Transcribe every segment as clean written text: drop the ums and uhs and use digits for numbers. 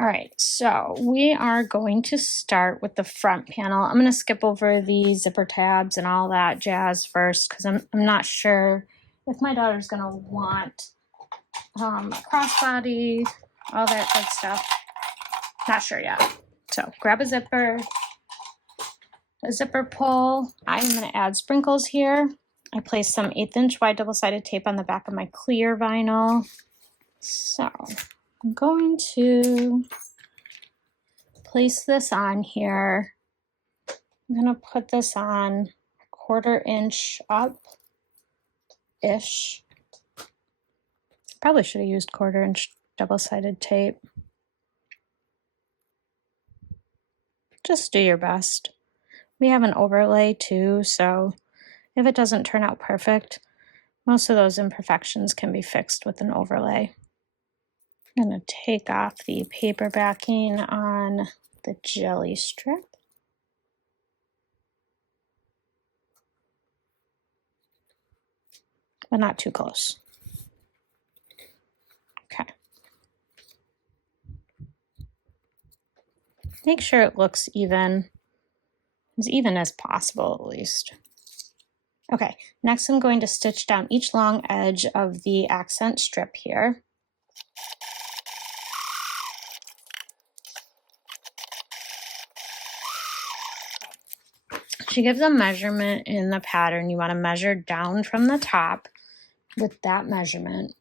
All right, so we are going to start with the front panel. I'm going to skip over the zipper tabs and all that jazz first because I'm not sure if my daughter's going to want crossbody, all that good stuff. Not sure yet. So grab a zipper pull. I'm going to add sprinkles here. I placed some 1/8 inch wide double-sided tape on the back of my clear vinyl. So I'm going to place this on here. I'm going to put this on 1/4 inch up-ish. Probably should have used 1/4 inch double-sided tape. Just do your best. We have an overlay too, so if it doesn't turn out perfect, most of those imperfections can be fixed with an overlay. I'm going to take off the paper backing on the jelly strip. But not too close. Okay. Make sure it looks even as possible at least. Okay, next I'm going to stitch down each long edge of the accent strip here. To give the measurement in the pattern, you want to measure down from the top with that measurement,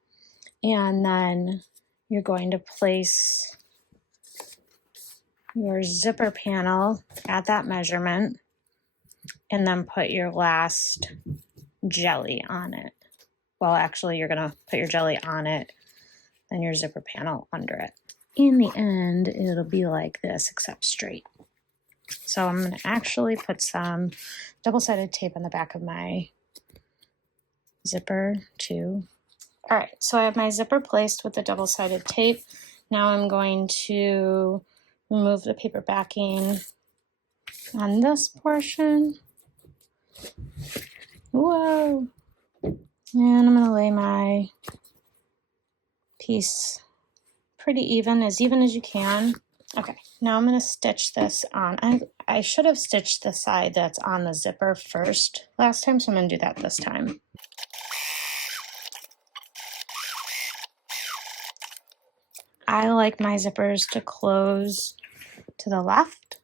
and then you're going to place your zipper panel at that measurement and then put your last jelly on it. Well, actually, you're going to put your jelly on it, then your zipper panel under it. In the end, it'll be like this, except straight. So I'm going to actually put some double-sided tape on the back of my zipper too. All right, so I have my zipper placed with the double-sided tape. Now I'm going to remove the paper backing on this portion. Whoa! And I'm going to lay my piece pretty even as you can. Okay, now I'm going to stitch this on. I should have stitched the side that's on the zipper first last time, so I'm going to do that this time. I like my zippers to close to the left,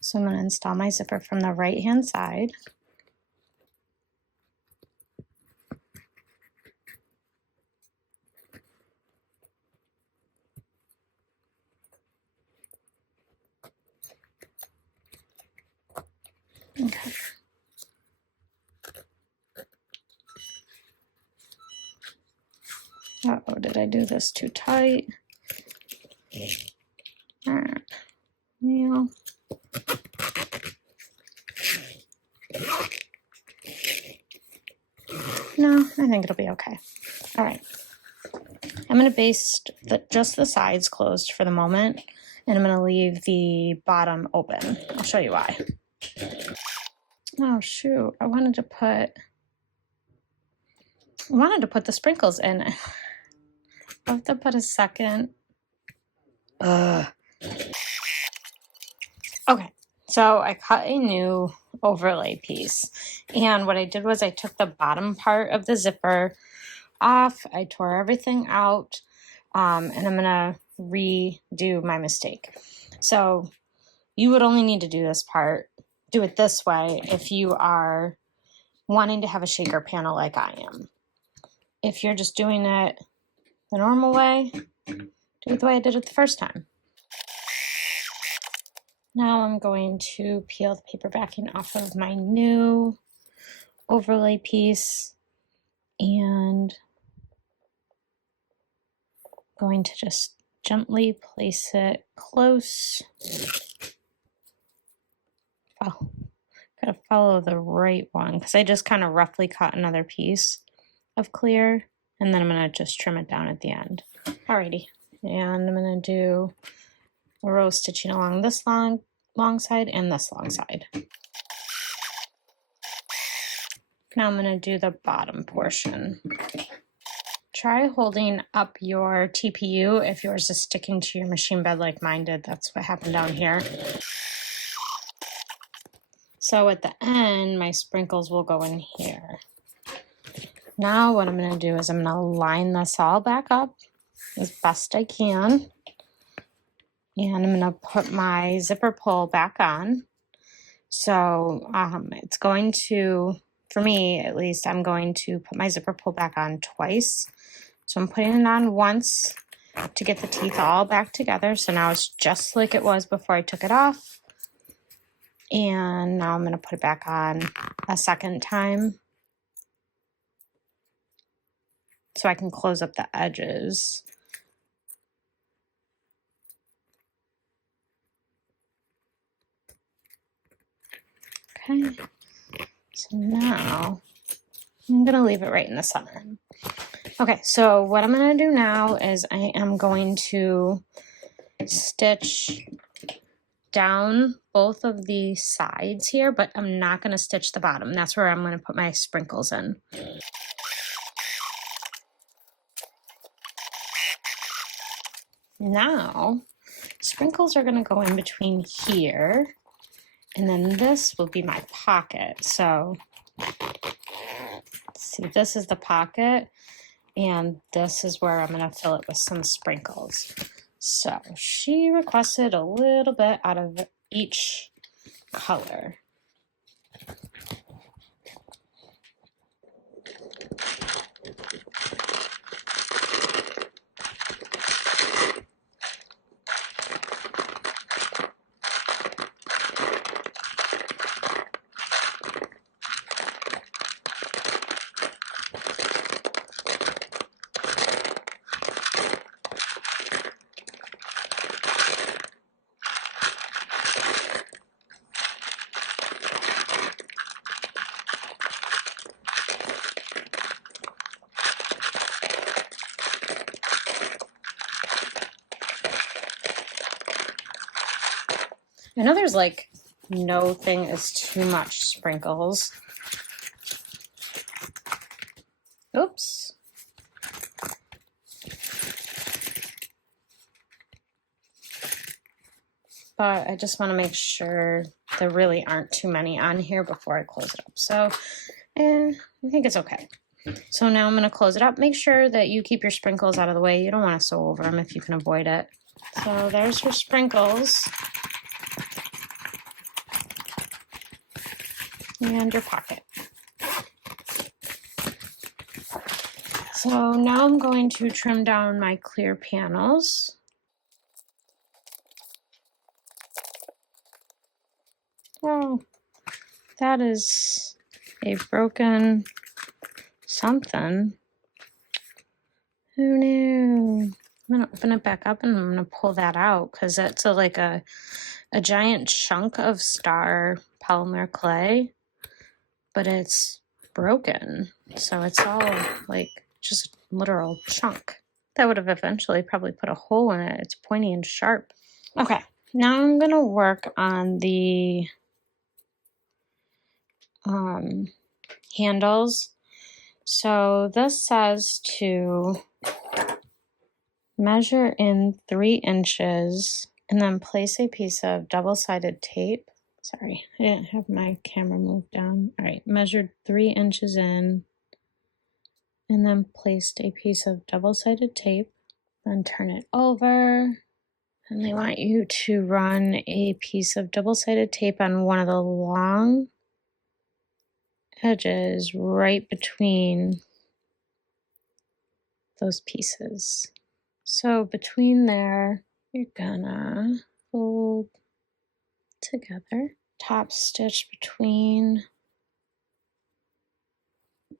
so I'm going to install my zipper from the right-hand side. Okay. Uh-oh, did I do this too tight? All right. Yeah. No, I think it'll be okay. All right. I'm going to baste just the sides closed for the moment, and I'm going to leave the bottom open. I'll show you why. Oh, shoot. I wanted to put the sprinkles in. I have to put a second. Okay, so I cut a new overlay piece, and what I did was I took the bottom part of the zipper off. I tore everything out, and I'm gonna redo my mistake. So you would only need to do it this way if you are wanting to have a shaker panel like I am. If you're just doing it the normal way, do it the way I did it the first time. Now I'm going to peel the paper backing off of my new overlay piece and going to just gently place it close. Oh, gotta follow the right one because I just kind of roughly cut another piece of clear, and then I'm gonna just trim it down at the end. Alrighty, and I'm gonna do a row stitching along this long side and this long side. Now I'm gonna do the bottom portion. try holding up your TPU if yours is sticking to your machine bed like mine did. That's what happened down here. So at the end, my sprinkles will go in here. Now what I'm going to do is I'm going to line this all back up as best I can. And I'm going to put my zipper pull back on. So it's going to, for me at least, I'm going to put my zipper pull back on twice. So I'm putting it on once to get the teeth all back together. So now it's just like it was before I took it off. And now I'm going to put it back on a second time so I can close up the edges. Okay, so now I'm going to leave it right in the center. Okay, so what I'm going to do now is I am going to stitch down both of the sides here, but I'm not going to stitch the bottom. That's where I'm going to put my sprinkles in. Now, sprinkles are going to go in between here, and then this will be my pocket. So, see, this is the pocket, and this is where I'm going to fill it with some sprinkles. So, she requested a little bit out of each color. I know there's like no thing is too much sprinkles. Oops. But I just want to make sure there really aren't too many on here before I close it up. So I think it's okay. So now I'm going to close it up. Make sure that you keep your sprinkles out of the way. You don't want to sew over them if you can avoid it. So there's your sprinkles. And your pocket. So now I'm going to trim down my clear panels. Oh, that is a broken something. Who knew? I'm going to open it back up and I'm going to pull that out because it's like a giant chunk of star polymer clay, but it's broken. So it's all like just literal chunk. That would have eventually probably put a hole in it. It's pointy and sharp. Okay, now I'm going to work on the handles. So this says to measure in 3 inches and then place a piece of double-sided tape. Sorry, I didn't have my camera moved down. All right, measured 3 inches in and then placed a piece of double-sided tape. Then turn it over. And they want you to run a piece of double-sided tape on one of the long edges right between those pieces. So between there, you're gonna fold together, top stitch between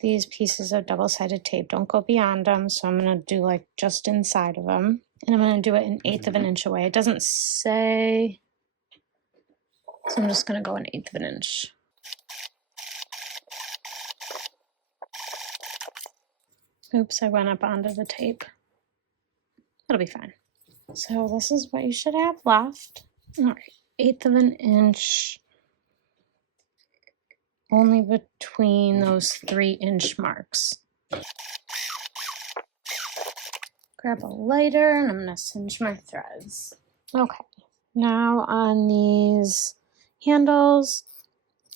these pieces of double-sided tape. Don't go beyond them, so I'm gonna do like just inside of them. And I'm gonna do it 1/8 of an inch away. It doesn't say, so I'm just gonna go 1/8 of an inch. Oops, I went up onto the tape. It'll be fine. So this is what you should have left. All right, 1/8 of an inch, only between those 3 inch marks. Grab a lighter and I'm going to cinch my threads. Okay, now on these handles,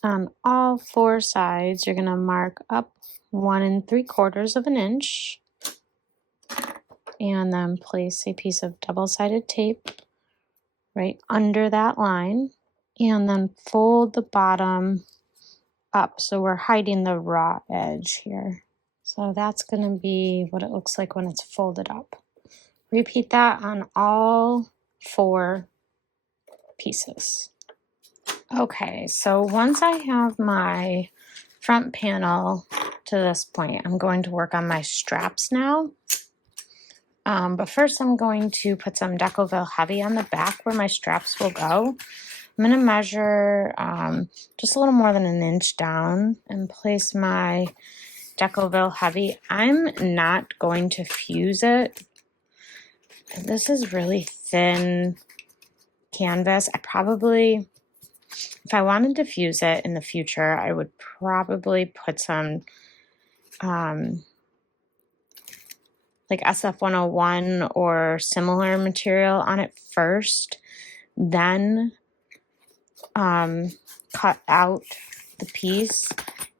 on all four sides, you're going to mark up 1 3/4 of an inch and then place a piece of double-sided tape right under that line and then fold the bottom up so we're hiding the raw edge here. So that's going to be what it looks like when it's folded up. Repeat that on all four pieces. Okay, so once I have my front panel to this point, I'm going to work on my straps now. But first I'm going to put some Decoville Heavy on the back where my straps will go. I'm going to measure just a little more than 1 inch down and place my Decoville Heavy. I'm not going to fuse it. This is really thin canvas. If I wanted to fuse it in the future, I would probably put some like SF101 or similar material on it first, then cut out the piece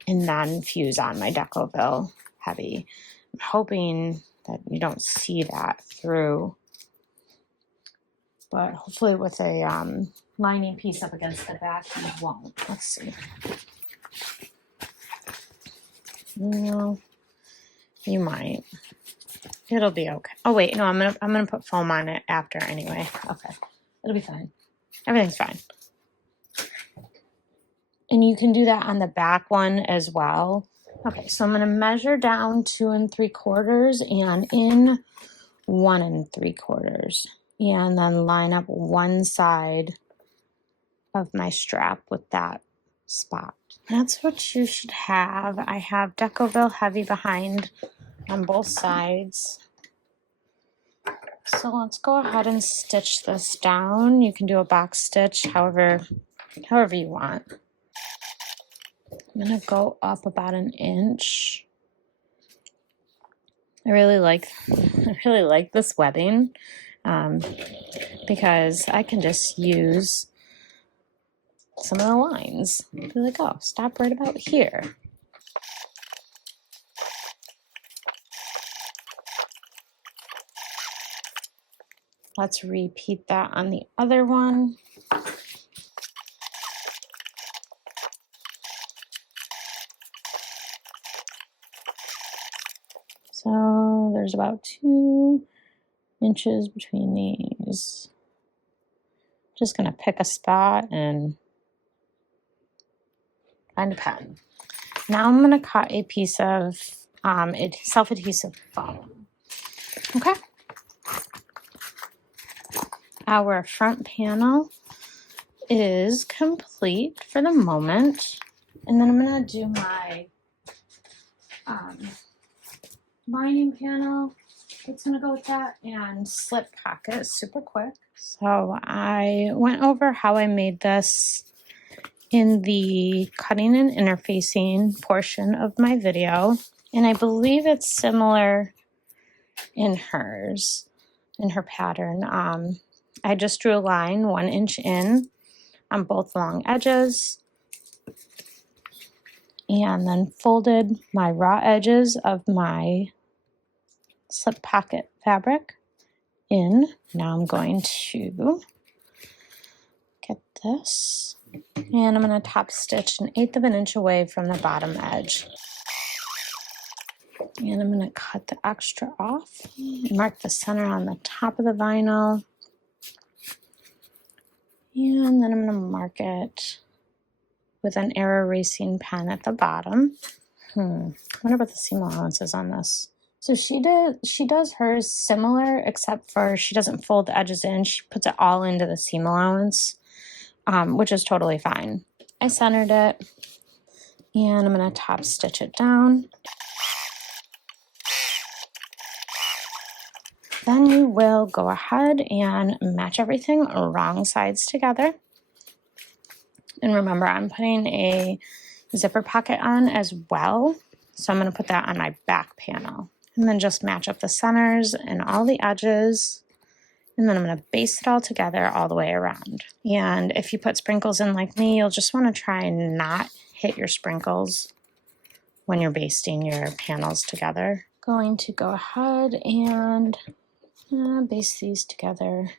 and then fuse on my Decoville Heavy. I'm hoping that you don't see that through, but hopefully with a lining piece up against the back you won't. Let's see. No, you might. It'll be okay. Oh wait, no, I'm gonna put foam on it after anyway. Okay, it'll be fine. Everything's fine. And you can do that on the back one as well. Okay, so I'm gonna measure down 2 3/4 and in 1 3/4, and then line up one side of my strap with that spot. That's what you should have. I have Decoville Heavy behind on both sides. So let's go ahead and stitch this down. You can do a box stitch however you want. I'm gonna go up about 1 inch. I really like this webbing because I can just use some of the lines. Be like, oh, stop right about here. Let's repeat that on the other one. So there's about 2 inches between these. Just gonna pick a spot and find a pen. Now I'm gonna cut a piece of self-adhesive foam. Okay. Our front panel is complete for the moment. And then I'm gonna do my lining panel. It's gonna go with that and slip pocket super quick. So I went over how I made this in the cutting and interfacing portion of my video. And I believe it's similar in hers, in her pattern. I just drew a line 1 inch in on both long edges and then folded my raw edges of my slip pocket fabric in. Now I'm going to get this and I'm going to top stitch 1/8 of an inch away from the bottom edge. And I'm going to cut the extra off, mark the center on the top of the vinyl, and then I'm going to mark it with an air erasing pen at the bottom. I wonder what the seam allowance is on this. So she does hers similar, except for she doesn't fold the edges in. She puts it all into the seam allowance, which is totally fine. I centered it, and I'm going to top stitch it down. Then you will go ahead and match everything wrong sides together. And remember, I'm putting a zipper pocket on as well. So I'm going to put that on my back panel. And then just match up the centers and all the edges. And then I'm going to baste it all together all the way around. And if you put sprinkles in like me, you'll just want to try and not hit your sprinkles when you're basting your panels together. Going to go ahead and baste these together.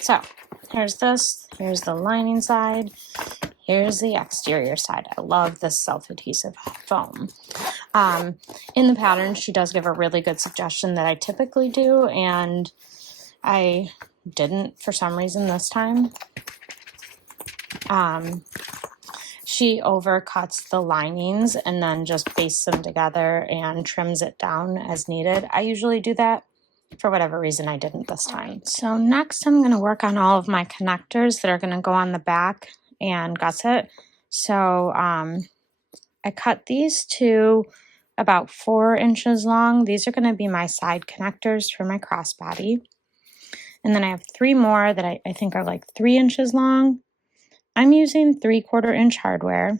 So here's this, here's the lining side, here's the exterior side. I love this self-adhesive foam. In the pattern, she does give a really good suggestion that I typically do, and I didn't for some reason this time. She overcuts the linings and then just bastes them together and trims it down as needed. I usually do that. For whatever reason, I didn't this time. So next, I'm going to work on all of my connectors that are going to go on the back and gusset. So I cut these to about 4 inches long. These are going to be my side connectors for my crossbody. And then I have 3 more that I think are like 3 inches long. I'm using 3/4 inch hardware.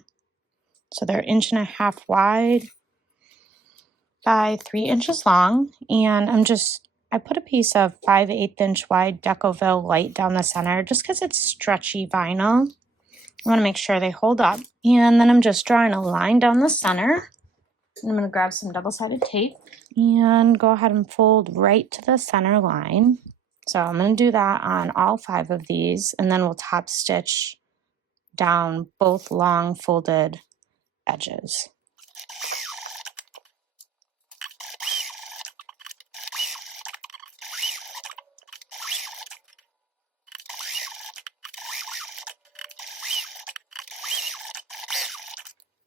So they're 1.5 inches wide by 3 inches long. And I put a piece of 5/8 inch wide Decoville light down the center just because it's stretchy vinyl. I want to make sure they hold up. And then I'm just drawing a line down the center. And I'm going to grab some double-sided tape and go ahead and fold right to the center line. So I'm going to do that on all 5 of these, and then we'll top stitch down both long folded edges.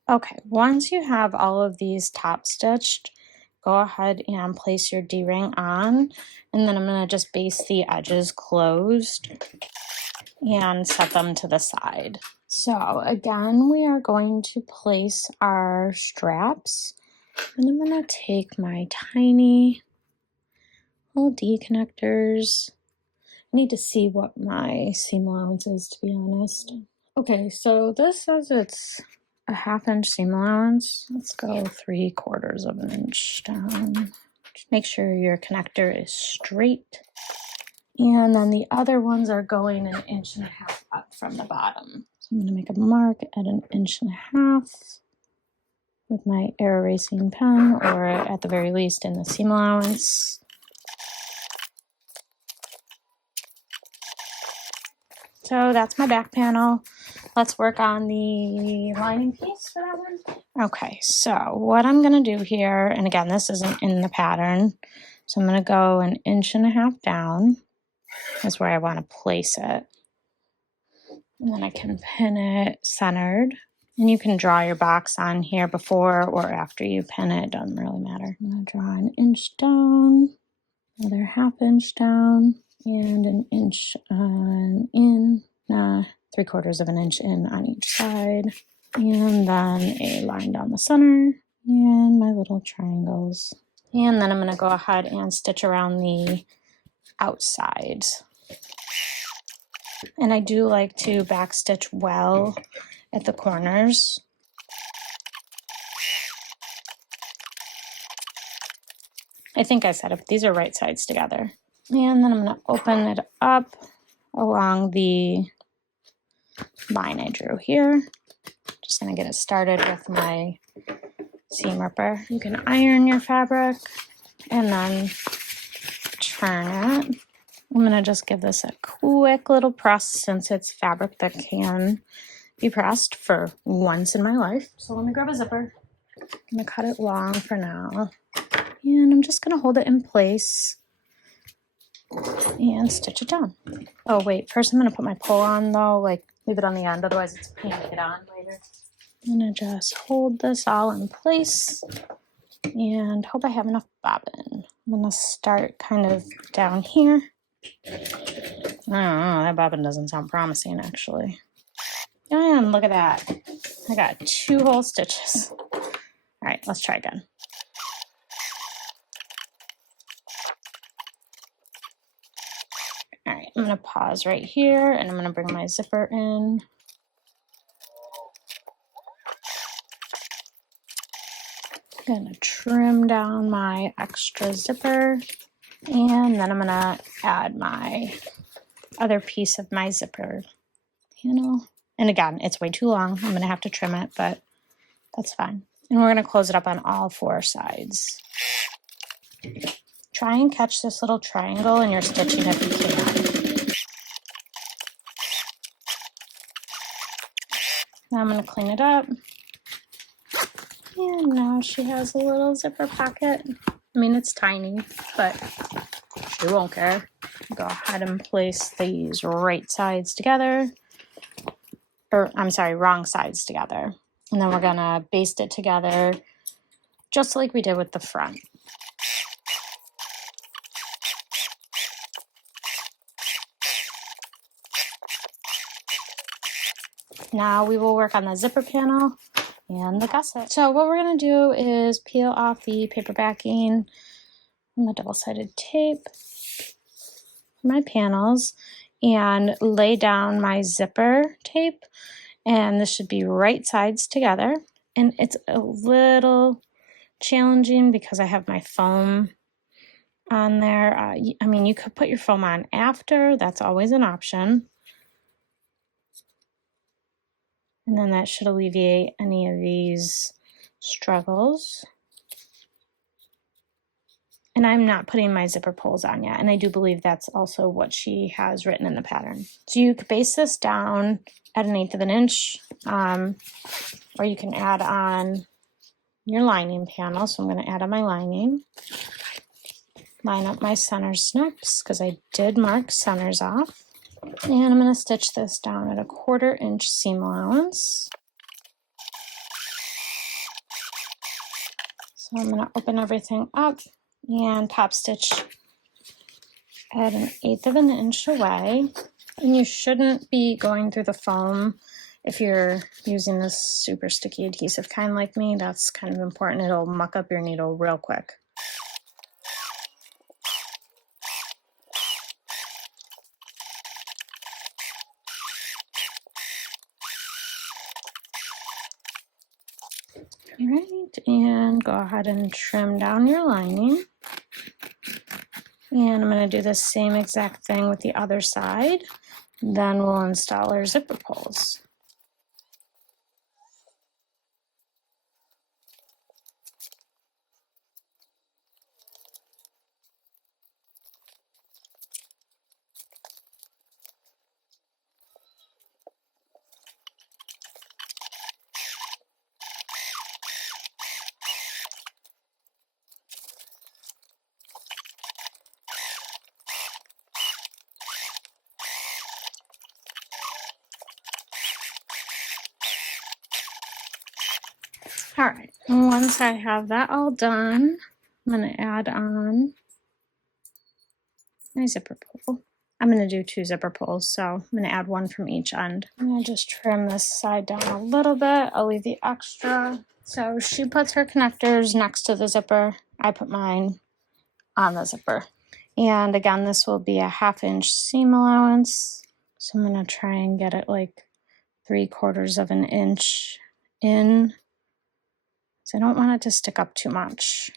Okay, once you have all of these top stitched, go ahead and place your D-ring on, and then I'm going to just baste the edges closed and set them to the side. So again, we are going to place our straps, and I'm going to take my tiny little D connectors. I need to see what my seam allowance is, to be honest. Okay, so this says it's a 1/2 inch seam allowance. Let's go 3/4 of an inch down. Just make sure your connector is straight. And then the other ones are going 1.5 inches up from the bottom. So I'm going to make a mark at 1.5 inches with my air erasing pen, or at the very least in the seam allowance. So that's my back panel. Let's work on the lining piece for that one. Okay, so what I'm going to do here, and again, this isn't in the pattern, so I'm going to go 1.5 inches down. That's where I want to place it. And then I can pin it centered. And you can draw your box on here before or after you pin it, doesn't really matter. I'm going to draw 1 inch down, another 1/2 inch down, and 1 inch in, 3/4 of an inch in on each side. And then a line down the center and my little triangles. And then I'm going to go ahead and stitch around the outsides. And I do like to back stitch well at the corners. I think I set up, these are right sides together. And then I'm going to open it up along the line I drew here. Just going to get it started with my seam ripper. You can iron your fabric and then turn it. I'm going to just give this a quick little press since it's fabric that can be pressed for once in my life. So let me grab a zipper. I'm going to cut it long for now. And I'm just going to hold it in place and stitch it down. Oh wait, first I'm going to put my pull on though, like leave it on the end, otherwise it's a pain to get on later. I'm going to just hold this all in place and hope I have enough bobbin. I'm going to start kind of down here. I don't know, that bobbin doesn't sound promising actually. And look at that. I got 2 whole stitches. All right, let's try again. All right, I'm going to pause right here and I'm going to bring my zipper in. I'm going to trim down my extra zipper, and then I'm going to add my other piece of my zipper panel. And again, it's way too long. I'm going to have to trim it, but that's fine. And we're going to close it up on all 4 sides. Try and catch this little triangle in your stitching if you can. Now I'm going to clean it up. And now she has a little zipper pocket. I mean, it's tiny, but she won't care. Go ahead and place these right sides together. Or, I'm sorry, wrong sides together. And then we're going to baste it together just like we did with the front. Now we will work on the zipper panel and the gusset. So what we're going to do is peel off the paper backing and the double-sided tape for my panels and lay down my zipper tape, and this should be right sides together. And it's a little challenging because I have my foam on there. I mean, you could put your foam on after, that's always an option. And then that should alleviate any of these struggles. And I'm not putting my zipper pulls on yet. And I do believe that's also what she has written in the pattern. So you could base this down at 1/8 of an inch, or you can add on your lining panel. So I'm going to add on my lining. Line up my center snips because I did mark centers off. And I'm going to stitch this down at 1/4 inch seam allowance. So I'm going to open everything up and top stitch at 1/8 of an inch away. And you shouldn't be going through the foam if you're using this super sticky adhesive kind like me. That's kind of important. It'll muck up your needle real quick. All right, and go ahead and trim down your lining. And I'm going to do the same exact thing with the other side. Then we'll install our zipper pulls. All right, and once I have that all done, I'm going to add on my zipper pull. I'm going to do 2 zipper pulls, so I'm going to add 1 from each end. I'm going to just trim this side down a little bit. I'll leave the extra. So she puts her connectors next to the zipper. I put mine on the zipper. And again, this will be a 1/2 inch seam allowance. So I'm going to try and get it like 3/4 of an inch in. So I don't want it to stick up too much.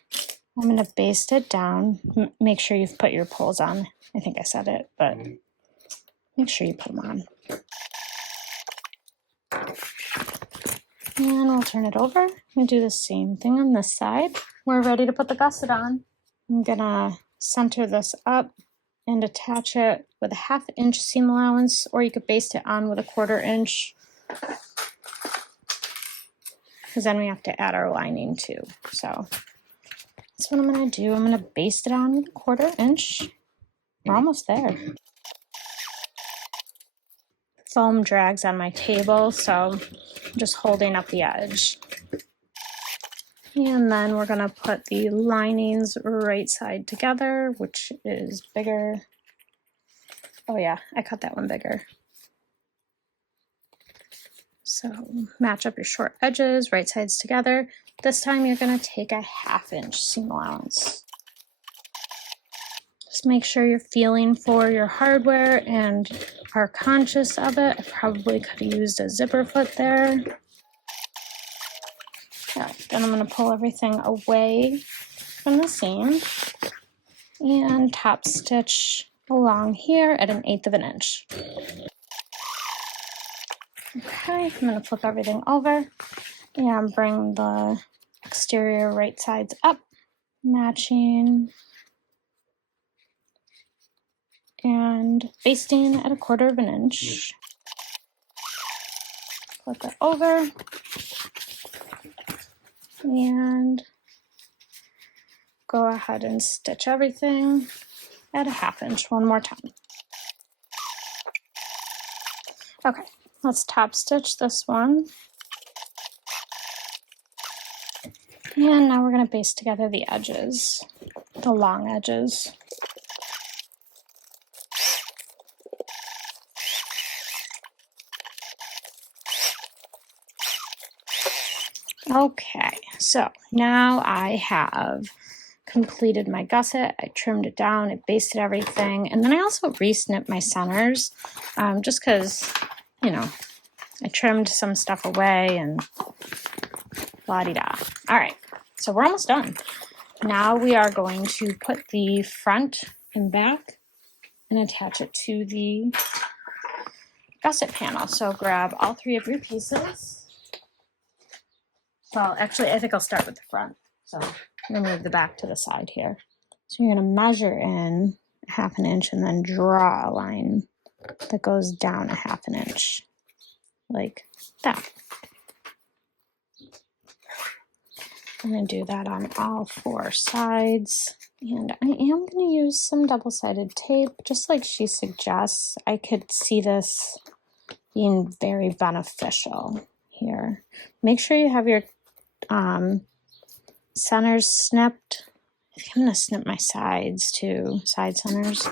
I'm going to baste it down. Make sure you've put your pulls on. I think I said it, but make sure you put them on. And we'll turn it over. I'm going to do the same thing on this side. We're ready to put the gusset on. I'm going to center this up and attach it with a 1/2 inch seam allowance, or you could baste it on with a 1/4 inch, because then we have to add our lining too. So that's what I'm going to do. I'm going to baste it on with a 1/4 inch. We're almost there. Foam drags on my table, so I'm just holding up the edge. And then we're going to put the linings right side together, which is bigger. Oh yeah, I cut that one bigger. So match up your short edges, right sides together. This time you're going to take a 1/2 inch seam allowance. Just Just make sure you're feeling for your hardware and are conscious of it. I probably could have used a zipper foot there. Okay, then I'm going to pull everything away from the seam and top stitch along here at 1/8 of an inch. Okay, I'm going to flip everything over and bring the exterior right sides up, matching and basting at 1/4 of an inch. Flip it over and go ahead and stitch everything at 1/2 inch one more time. Okay, let's top stitch this one. And now we're going to baste together the edges, the long edges. Okay, so now I have completed my gusset. I trimmed it down, I basted everything, and then I also re-snipped my centers just because, you know, I trimmed some stuff away and la-di-da. All right, so we're almost done. Now we are going to put the front and back and attach it to the gusset panel. So grab all 3 of your pieces. Well, actually, I think I'll start with the front. So I'm going to move the back to the side here. So you're going to measure in 1/2 an inch and then draw a line that goes down 1/2 an inch, like that. I'm going to do that on all 4 sides. And I am going to use some double-sided tape, just like she suggests. I could see this being very beneficial here. Make sure you have your centers snipped. I think I'm going to snip my sides too, side centers.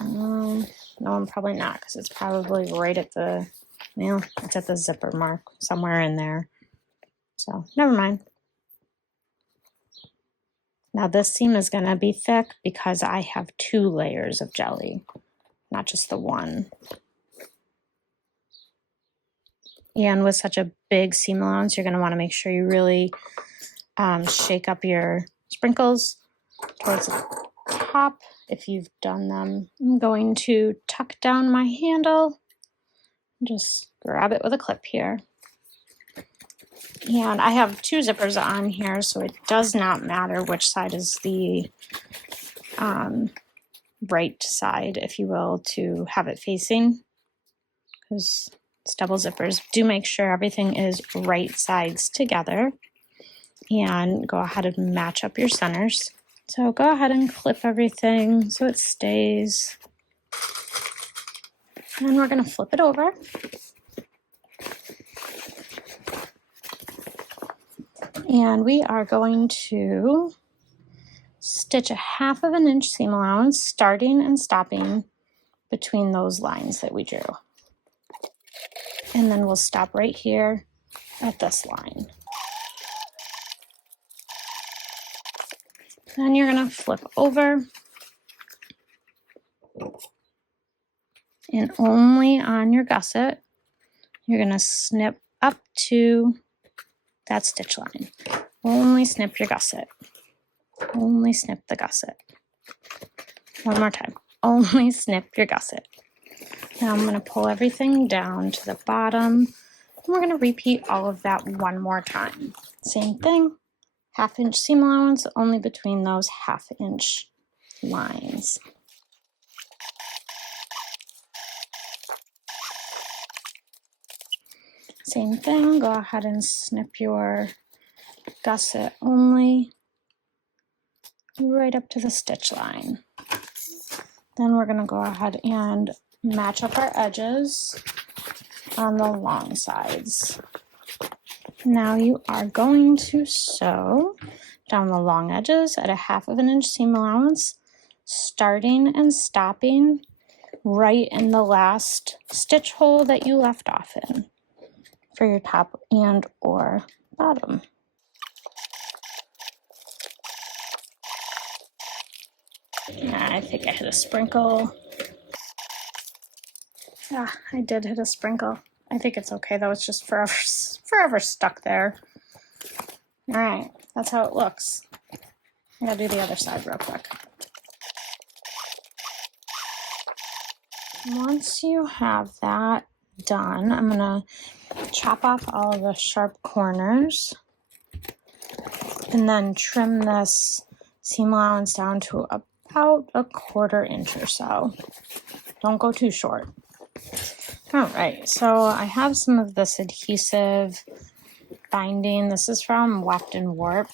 No, I'm probably not, because it's probably right at the, well, it's at the zipper mark, somewhere in there. So, never mind. Now this seam is going to be thick because I have 2 layers of jelly, not just the one. And with such a big seam allowance, you're going to want to make sure you really shake up your sprinkles towards the top if you've done them. I'm going to tuck down my handle, just grab it with a clip here. And I have 2 zippers on here, so it does not matter which side is the right side, if you will, to have it facing, because it's double zippers. Do make sure everything is right sides together, and go ahead and match up your centers. So go ahead and clip everything so it stays. And we're going to flip it over. And we are going to stitch 1/2 of an inch seam allowance, starting and stopping between those lines that we drew. And then we'll stop right here at this line. Then you're going to flip over, and only on your gusset, you're going to snip up to that stitch line. Only snip your gusset. Only snip the gusset. One more time. Only snip your gusset. Now I'm going to pull everything down to the bottom. And we're going to repeat all of that one more time. Same thing. 1/2 inch seam allowance only between those 1/2 inch lines. Same thing, go ahead and snip your gusset only right up to the stitch line. Then we're going to go ahead and match up our edges on the long sides. Now you are going to sew down the long edges at 1/2 of an inch seam allowance, starting and stopping right in the last stitch hole that you left off in for your top and or bottom. Yeah, I think I hit a sprinkle. Yeah, I did hit a sprinkle. I think it's okay though, it's just forever stuck there. All right, that's how it looks. I'm gonna do the other side real quick. Once you have that done, I'm gonna chop off all of the sharp corners and then trim this seam allowance down to about 1/4 inch or so. Don't go too short. All right, so I have some of this adhesive binding. This is from Weft and Warp.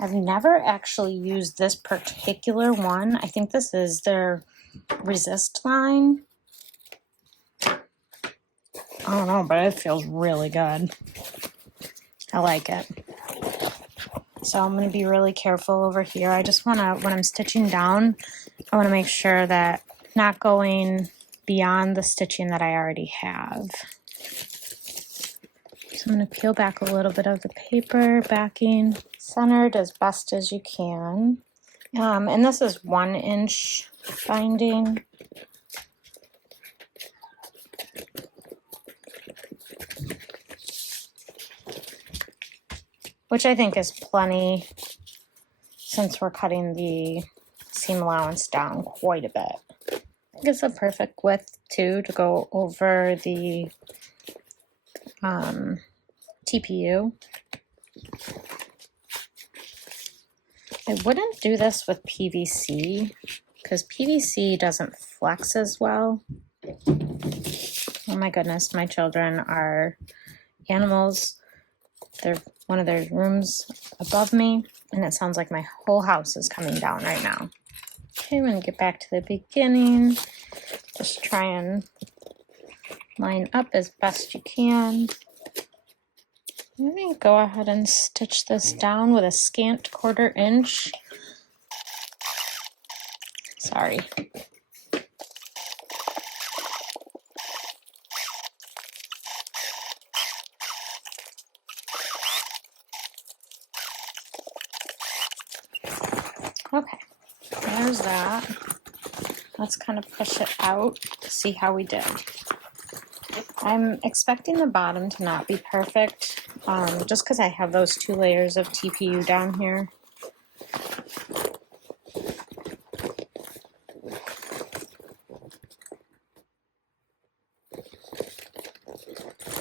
I've never actually used this particular one. I think this is their resist line. I don't know, but it feels really good. I like it. So I'm going to be really careful over here. I just want to, when I'm stitching down, I want to make sure that not going beyond the stitching that I already have. So I'm going to peel back a little bit of the paper backing, centered as best as you can. And this is 1 inch binding. Which I think is plenty since we're cutting the seam allowance down quite a bit. I think it's a perfect width too to go over the TPU. I wouldn't do this with PVC because PVC doesn't flex as well. Oh my goodness, my children are animals. They're one of their rooms above me, and it sounds like my whole house is coming down right now. Okay, I'm going to get back to the beginning. Just try and line up as best you can. Let me go ahead and stitch this down with a scant 1/4 inch. Sorry. Okay, there's that. Let's kind of push it out to see how we did. I'm expecting the bottom to not be perfect, just because I have those 2 layers of TPU down here.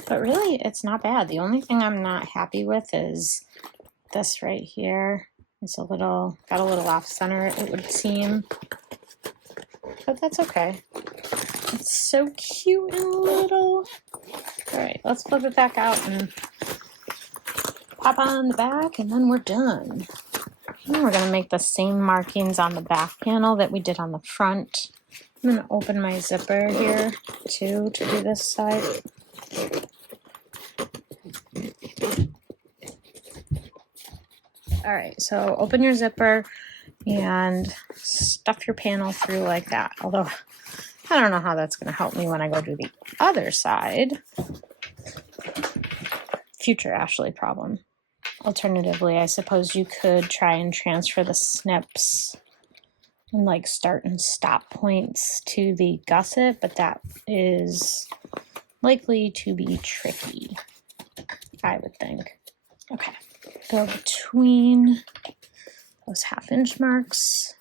But really, it's not bad. The only thing I'm not happy with is this right here. It's got a little off center, it would seem. But that's okay. It's so cute and little. All right, let's flip it back out and pop on the back, and then we're done. And we're gonna make the same markings on the back panel that we did on the front. I'm gonna open my zipper here too to do this side. All right, so open your zipper and stuff your panel through like that. Although I don't know how that's going to help me when I go to the other side. Future Ashley problem. Alternatively, I suppose you could try and transfer the snips and like start and stop points to the gusset, but that is likely to be tricky, I would think. Okay, go between those 1/2 inch marks.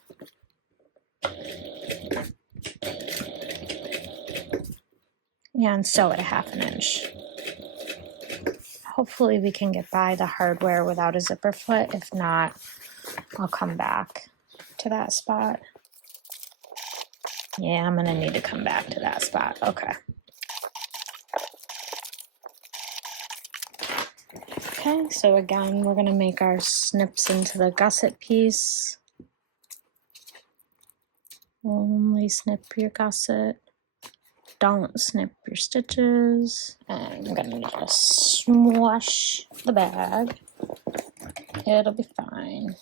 And sew it 1/2 inch. Hopefully we can get by the hardware without a zipper foot. If not, I'll come back to that spot. Yeah, I'm gonna need to come back to that spot. Okay. Okay, so again, we're gonna make our snips into the gusset piece. Only snip your gusset. Don't snip your stitches. And I'm gonna just smush the bag. It'll be fine.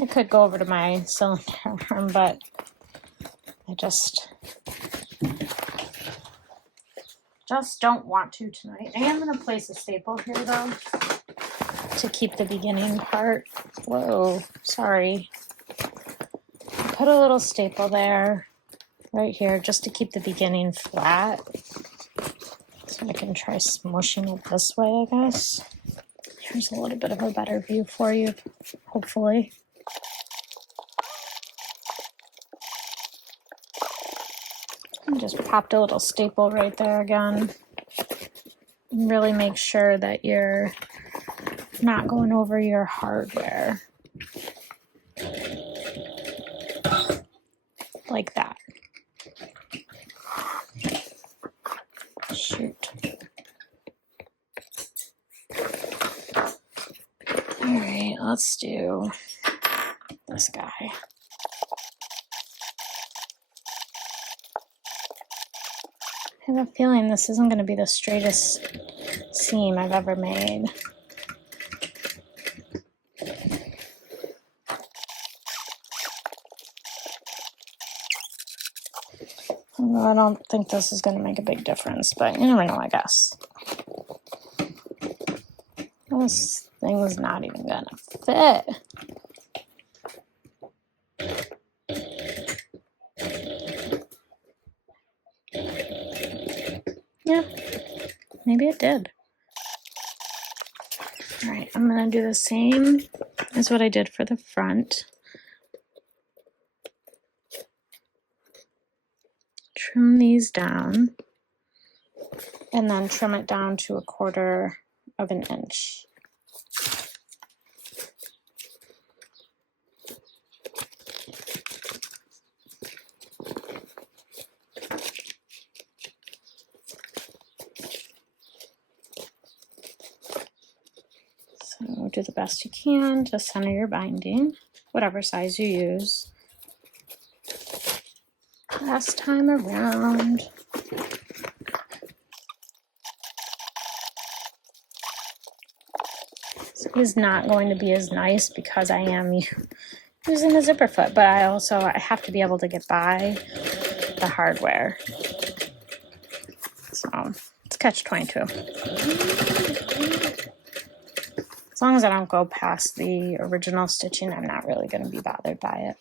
I could go over to my cylinder arm, but I just don't want to tonight. I am gonna place a staple here though, to keep the beginning part. Whoa, sorry. Put a little staple there, right here, just to keep the beginning flat. So I can try smushing it this way, I guess. Here's a little bit of a better view for you, hopefully. And just popped a little staple right there again. And really make sure that you're not going over your hardware. Like that. Shoot. All right, let's do this guy. I have a feeling this isn't going to be the straightest seam I've ever made. Although I don't think this is going to make a big difference, but you never know, I guess. This thing's not even going to fit. Yeah, maybe it did. All right, I'm going to do the same as what I did for the front. Trim these down, and then trim it down to 1/4 of an inch. So do the best you can to center your binding, whatever size you use. Last time around. This is not going to be as nice because I am using a zipper foot, but I have to be able to get by the hardware. So it's catch-22. As long as I don't go past the original stitching, I'm not really going to be bothered by it.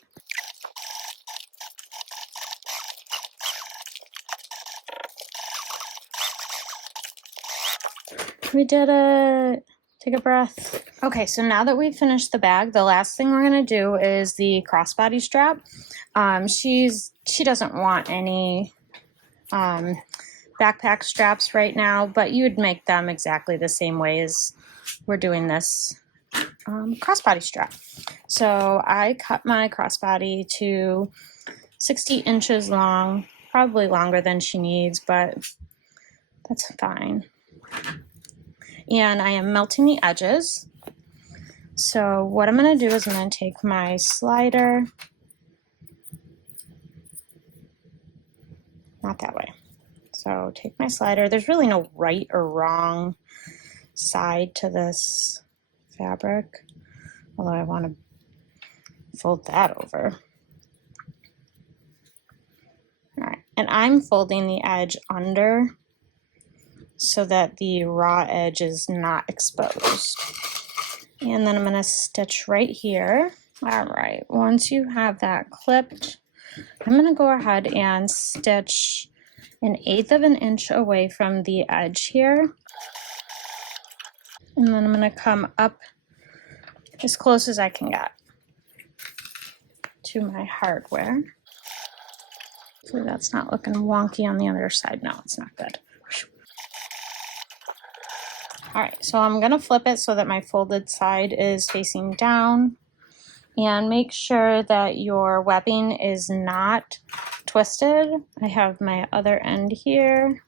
We did it. Take a breath. Okay, so now that we've finished the bag, the last thing we're gonna do is the crossbody strap. She doesn't want any backpack straps right now, but you would make them exactly the same way as we're doing this crossbody strap. So I cut my crossbody to 60 inches long, probably longer than she needs, but that's fine. And I am melting the edges. So what I'm going to do is I'm going to take my slider, not that way. So take my slider. There's really no right or wrong side to this fabric, although I want to fold that over. All right, and I'm folding the edge under so that the raw edge is not exposed. And then I'm going to stitch right here. All right, once you have that clipped, I'm going to go ahead and stitch 1/8 of an inch away from the edge here. And then I'm going to come up as close as I can get to my hardware. So that's not looking wonky on the other side. No, it's not good. All right, so I'm going to flip it so that my folded side is facing down, and make sure that your webbing is not twisted. I have my other end here.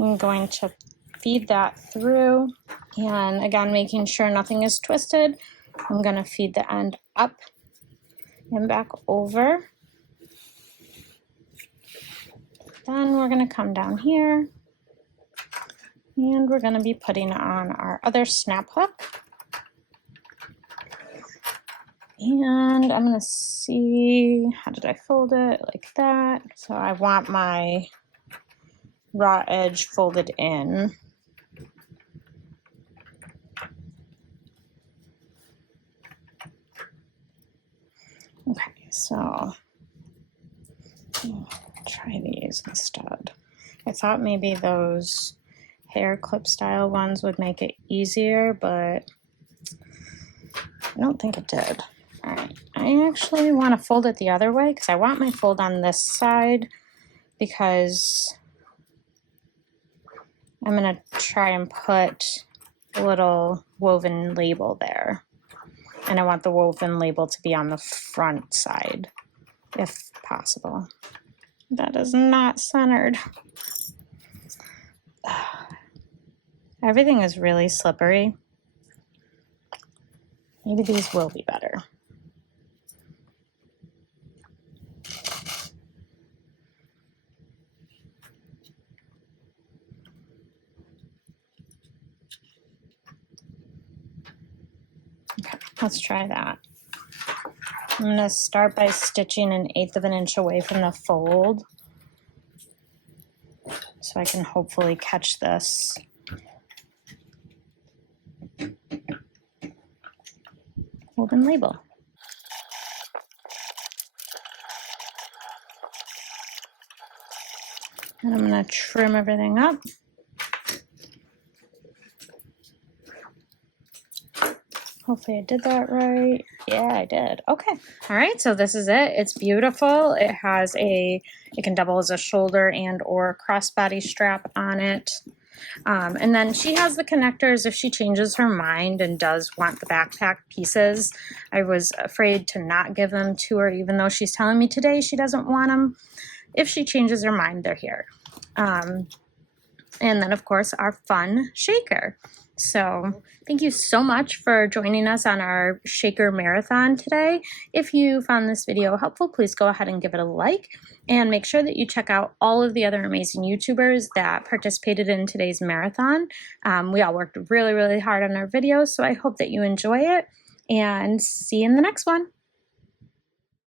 I'm going to feed that through, and again, making sure nothing is twisted. I'm going to feed the end up and back over. Then we're going to come down here. And we're going to be putting on our other snap hook. And I'm going to see, how did I fold it? Like that. So I want my raw edge folded in. Okay, so try these instead. I thought maybe those hair clip style ones would make it easier, but I don't think it did. All right, I actually want to fold it the other way because I want my fold on this side because I'm going to try and put a little woven label there. And I want the woven label to be on the front side, if possible. That is not centered. Everything is really slippery. Maybe these will be better. Okay, let's try that. I'm going to start by stitching 1/8 of an inch away from the fold so I can hopefully catch this. Woven label. And I'm going to trim everything up. Hopefully I did that right. Yeah, I did. Okay. All right, so this is it. It's beautiful. It has it can double as a shoulder and or crossbody strap on it. And then she has the connectors if she changes her mind and does want the backpack pieces. I was afraid to not give them to her, even though she's telling me today she doesn't want them. If she changes her mind, they're here. And then, of course, our fun shaker. So thank you so much for joining us on our shaker marathon today. If you found this video helpful, please go ahead and give it a like and make sure that you check out all of the other amazing YouTubers that participated in today's marathon. We all worked really, really hard on our videos, so I hope that you enjoy it and see you in the next one.